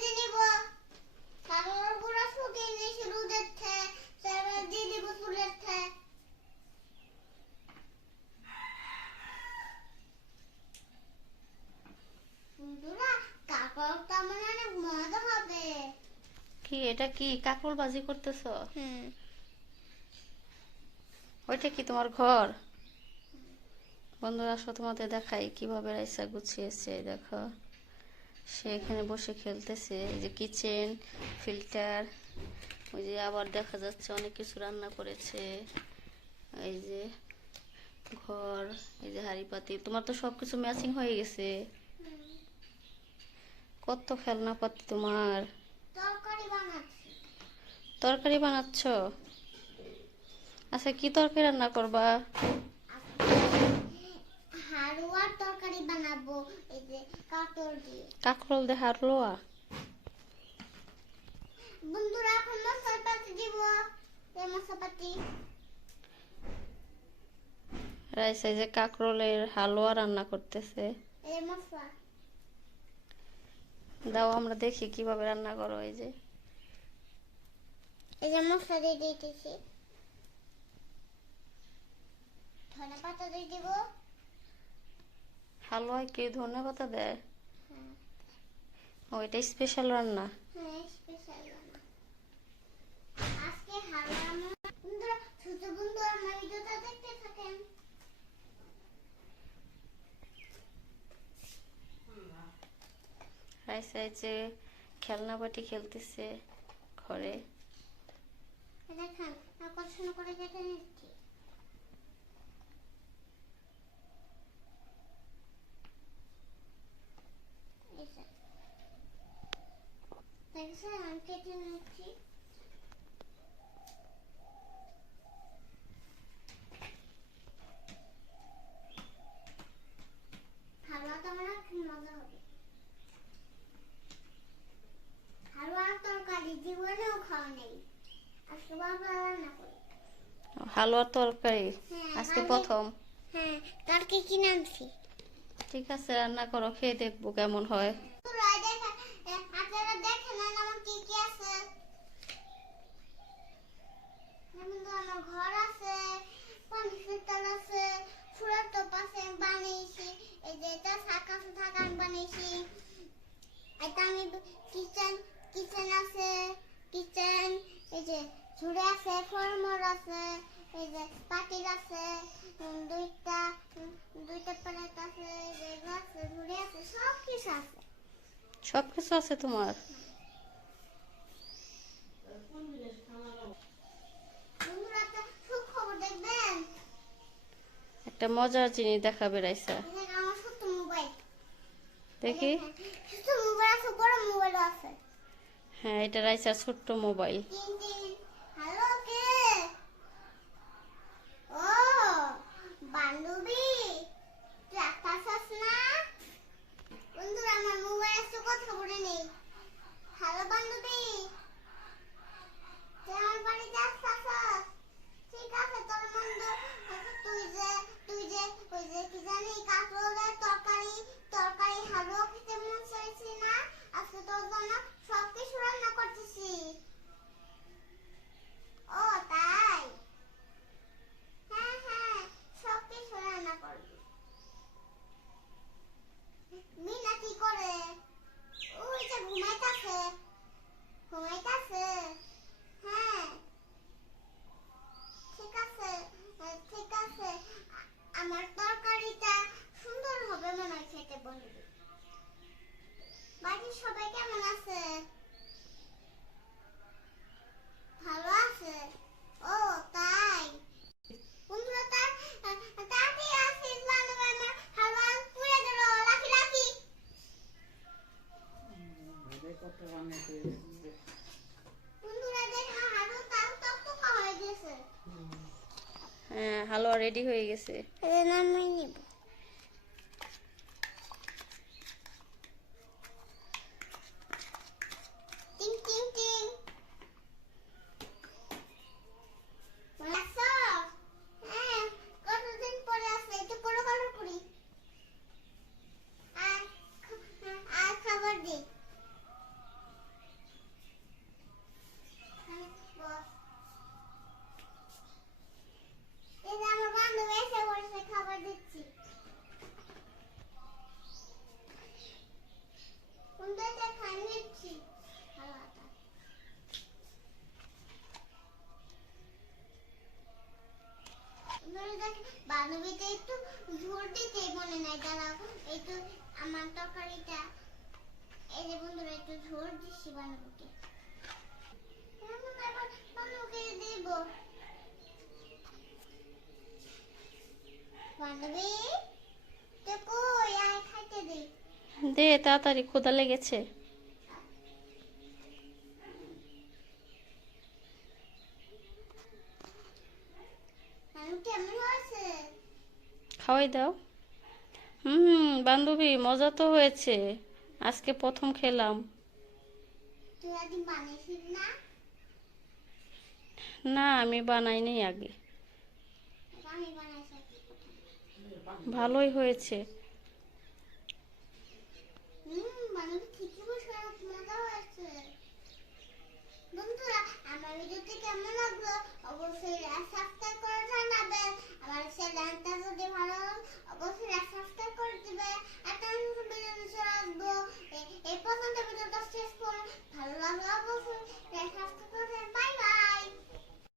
ভেজে নিব। কাঁকরোল গুঁড়া শুকিয়ে নিয়েছি রোদের থেকে, তারপর দিয়ে দিব চুলের থেকে। বন্ধুরা, কাঁকরোলটা মনে অনেক মজা হবে। কি এটা কি কাঁকরোল ভাজি করতেছো? ওইটা কি তোমার ঘর? বন্ধুরা আসো তোমাদের দেখাই কিভাবে রাইসা গুছিয়েছে। দেখো সে এখানে বসে খেলতেছে। এই যে কিচেন ফিল্টার, ওই যে আবার দেখা যাচ্ছে অনেক কিছু রান্না করেছে। এই যে ঘর, এই যে হাঁড়ি পাতিল, তোমার তো সবকিছু ম্যাচিং হয়ে গেছে। কত খেলনাপাতি তোমার। তরকারি বানাচ্ছি। তরকারি বানাচ্ছ? আচ্ছা কি তরকারি রান্না করবা? হালুয়ার তরকারি বানাবো, এই যে কাঁকরোল দিয়ে। কাঁকরোল দিয়ে হালুয়া? বন্ধুরা এখন মশলাপাতি দিব। এই মশলাপাতি রাইস এই যে কাঁকরোলের হালুয়া রান্না করতেছে। এই মশলা দাও আমরা দেখি কিভাবে রান্না করো। এই যে মশলা দিয়ে দিতেছি। ধনে পাতা দিয়ে দিব। হালুয়ায় কি ধনেপাতা দেয়? হ্যাঁ, ও এটা স্পেশাল রান্না। হ্যাঁ স্পেশাল রান্না। আজকে হালুয়া বন্ধুরা, ছোট বন্ধু আমার ভিডিওটা দেখতে থাকেন। রাইস এই যে খেলনা বাটি খেলতেছে ঘরে। দেখেন আকর্ষণ করে কেটে নিচ্ছি। দেখছেন আমি কেটে নিচ্ছি। হালুয়াটা আমার খুব মজা হবে। হালুয়ার তরকারি জীবনেও খাওয়া নেই, আজকে বাবা রান্না করে। হালুয়ার তরকারি হ্যাঁ, আজকে প্রথম? হ্যাঁ, কালকে কিনে আনছি। ঠিক আছে রান্না করো, খেয়ে দেখবো কেমন হয়। আপনারা দেখেন আমার কি কি আছে। আমার ঘর আছে, পানি ফিল্টার আছে, ফুলের টপ আছে বানিয়েছি। এই যে এটা শাখা শাখা বানিয়েছি। এটা আমি কিচেন কিচেন আছে, কিচেন এই যে ঝুড়ি আছে, ফরমর আছে, এই যে পাতিল আছে, দুইটা দুইটা প্লেট আছে, রেগ আছে, ঝুড়ি আছে, সব কিছু আছে। সবকিছু আছে তোমার? বন্ধুরা একটা সুখবর দেখবেন। একটা মজার জিনিস দেখাবে রাইসা। আমার ছোট্ট মোবাইল দেখি। ছোট্ট মোবাইল আছে, বড় মোবাইল আছে। হ্যাঁ এটা রাইসার ছোট্ট মোবাইল। হ্যালো কে? ও বান্ধবী, তুই আসছিস না? বন্ধুরা আমার মোবাইল আছে, কথা বলে নেই। হ্যালো বান্ধবী, তুই আমার বাড়িতে আসছিস? ঠিক আছে তোর বন্ধু, তুই যে ওই যে কি জানি কাঁকরোলের তরকারি তরকারি হালুয়া খেতে মন চাইছি না, আজকে তোর জন্য সবকিছু রান্না করতেছি। ও তাই? হ্যাঁ হ্যাঁ, সবকিছু রান্না করবি। মিনা কি করে? ওই যে ঘুমাইতাছে। ঘুমাইতাছে? হ্যাঁ ঠিক আছে, ঠিক আছে। আমার তরকারিটা সুন্দর হবে মনে হয় খেতে। বন্ধু বাড়ির সবাই কেমন আছে? ভালো আছে? ও তাই? বন্ধুরা তাড়াতাড়ি আসিস, বান্ধবী আমার হালুয়া পুড়ে গেল। রাখি রাখি। বন্ধুরা দেখো হালুয়া টকটকা হয়ে গেছে। হ্যাঁ হালুয়া রেডি হয়ে গেছে। নামিয়ে নিব। টিং টিং টিং। আসো। হ্যাঁ, কতদিন পরে আসলে একটু পরে কালো করি। আর আর খাবার দিই। দিলাম তরকারিটা। এই যে বন্ধুরা একটু ঝোল দিচ্ছি বান্ধবীকে। বান্ধবীকে দিব। বান্ধবী তুই কই আয় খাইতে দে। দে তাড়াতাড়ি, ক্ষুধা লেগেছে। আমি কেমন হয়েছে? খাওয়াই দাও। বান্ধবী মজা তো হয়েছে, আজকে প্রথম খেলাম। তুই একদিন বানিয়েছিস না? না, আমি বানাইনি আগে। আমি বানাইছি। ভালোই হয়েছে।